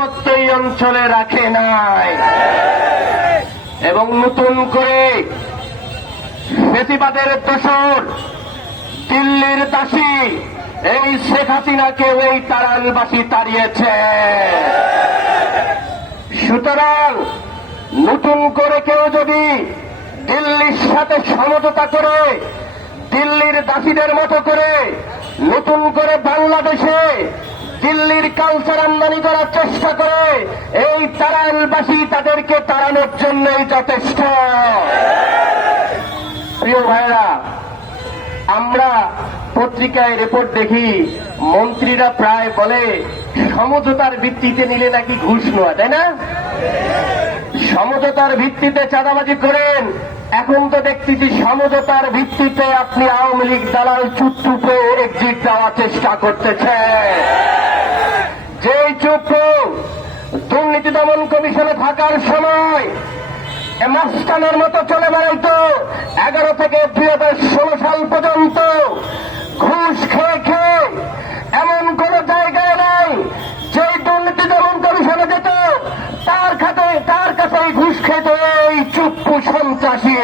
আধিপত্য এই অঞ্চলে রাখে নাই এবং নতুন করে ফ্যাসিবাদের দোসর দিল্লির দাসী এই শেখ হাসিনাকে ওই তাড়ালবাসী তাড়িয়েছে। সুতরাং নতুন করে কেউ যদি দিল্লির সাথে সমঝোতা করে দিল্লির দাসীদের মতো করে নতুন করে বাংলাদেশে দিল্লির কালচার আমদানি করার চেষ্টা করে এই তাড়ালবাসী তাদেরকে তাড়ানোর জন্যই যথেষ্ট। প্রিয় ভাইরা, আমরা পত্রিকায় রিপোর্ট দেখি মন্ত্রীরা প্রায় বলে সমঝোতার ভিত্তিতে নিলে নাকি ঘুষ নেওয়া, তাই না? সমঝোতার ভিত্তিতে চাঁদাবাজি করেন। এখন তো দেখতেছি সমঝোতার ভিত্তিতে আপনি আওয়ামী লীগ দালাল চুপচুপে এক্সিট দেওয়ার চেষ্টা করতেছে। যেই চুপু দুর্নীতি দমন কমিশনে থাকার সময় মাস্টানের মতো চলে বেড়াইতো 11 থেকে 2016 সাল পর্যন্ত ঘুষ খেয়ে খেয়ে এমন কোন জায়গায় নাই যেই দুর্নীতি দমন কমিশনে যেত তার কাছে ঘুষ খেত এই চুপ্পু সন্ত্রাসী।